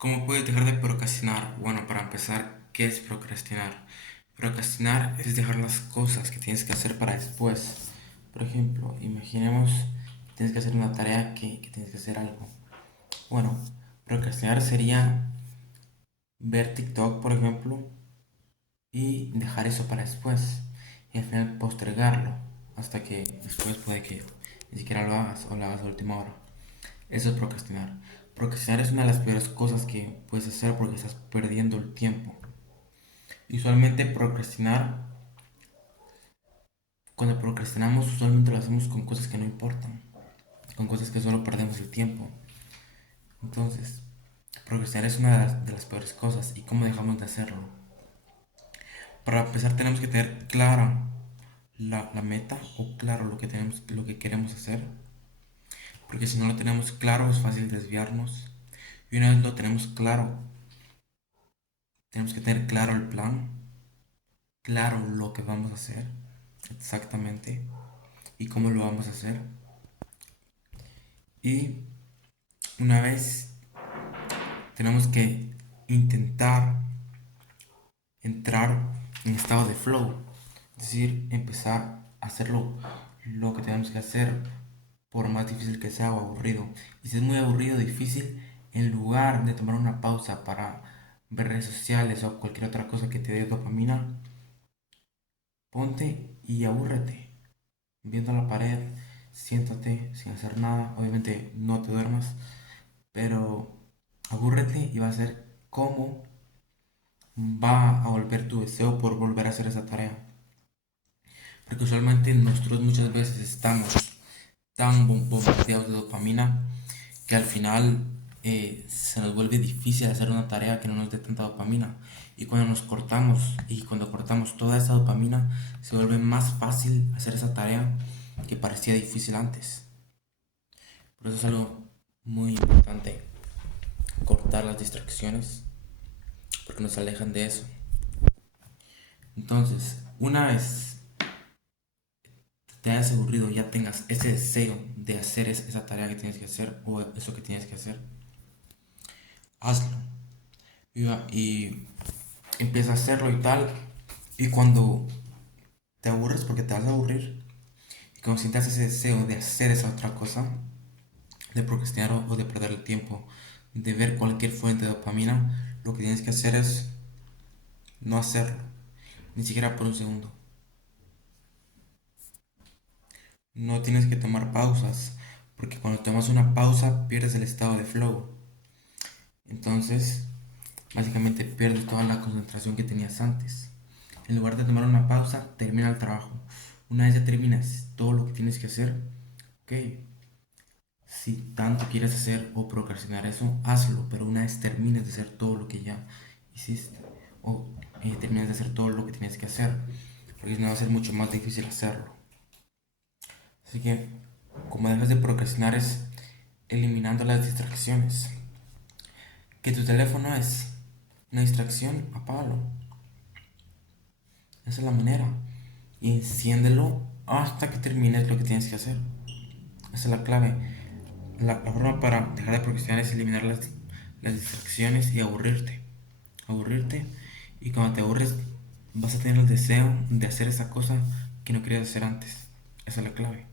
¿Cómo puedes dejar de procrastinar? Bueno, para empezar, ¿qué es procrastinar? Procrastinar es dejar las cosas que tienes que hacer para después. Por ejemplo, imaginemos que tienes que hacer una tarea que tienes que hacer algo. Bueno, procrastinar sería ver TikTok, por ejemplo, y dejar eso para después. Y al final postergarlo hasta que después puede que ni siquiera lo hagas o lo hagas a última hora. Eso es procrastinar. Procrastinar es una de las peores cosas que puedes hacer porque estás perdiendo el tiempo. Y usualmente procrastinar, cuando procrastinamos, usualmente lo hacemos con cosas que no importan, con cosas que solo perdemos el tiempo. Entonces, procrastinar es una de las peores cosas. ¿Y cómo dejamos de hacerlo? Para empezar tenemos que tener clara la meta o claro lo que queremos hacer. Porque si no lo tenemos claro es fácil desviarnos. Y una vez lo tenemos claro, tenemos que tener claro el plan, claro lo que vamos a hacer exactamente y cómo lo vamos a hacer. Y una vez tenemos que intentar entrar en estado de flow, es decir, empezar a hacerlo lo que tenemos que hacer por más difícil que sea o aburrido. Y si es muy aburrido o difícil, en lugar de tomar una pausa para ver redes sociales o cualquier otra cosa que te dé dopamina, ponte y abúrrete viendo la pared, siéntate sin hacer nada. Obviamente no te duermas, pero abúrrete y va a ser cómo va a volver tu deseo por volver a hacer esa tarea. Porque usualmente nosotros muchas veces estamos tan bombardeados de dopamina que al final se nos vuelve difícil hacer una tarea que no nos dé tanta dopamina. Y cuando nos cortamos y cuando cortamos toda esa dopamina, se vuelve más fácil hacer esa tarea que parecía difícil antes. Por eso es algo muy importante cortar las distracciones porque nos alejan de eso. Entonces, una vez te hayas aburrido, ya tengas ese deseo de hacer esa tarea que tienes que hacer o eso que tienes que hacer, hazlo. Y empieza a hacerlo y tal. Y cuando te aburres, porque te vas a aburrir, y cuando sientas ese deseo de hacer esa otra cosa, de procrastinar o de perder el tiempo, de ver cualquier fuente de dopamina, lo que tienes que hacer es no hacerlo, ni siquiera por un segundo. No tienes que tomar pausas, porque cuando tomas una pausa pierdes el estado de flow. Entonces, básicamente pierdes toda la concentración que tenías antes. En lugar de tomar una pausa, termina el trabajo. Una vez ya terminas todo lo que tienes que hacer, ok, si tanto quieres hacer o procrastinar eso, hazlo, pero una vez termines de hacer todo lo que ya hiciste o termines de hacer todo lo que tienes que hacer, porque si no va a ser mucho más difícil hacerlo. Así que, como dejas de procrastinar es eliminando las distracciones. Que tu teléfono es una distracción, apágalo. Esa es la manera. Y enciéndelo hasta que termines lo que tienes que hacer. Esa es la clave. La forma para dejar de procrastinar es eliminar las distracciones y aburrirte. Aburrirte. Y cuando te aburres, vas a tener el deseo de hacer esa cosa que no querías hacer antes. Esa es la clave.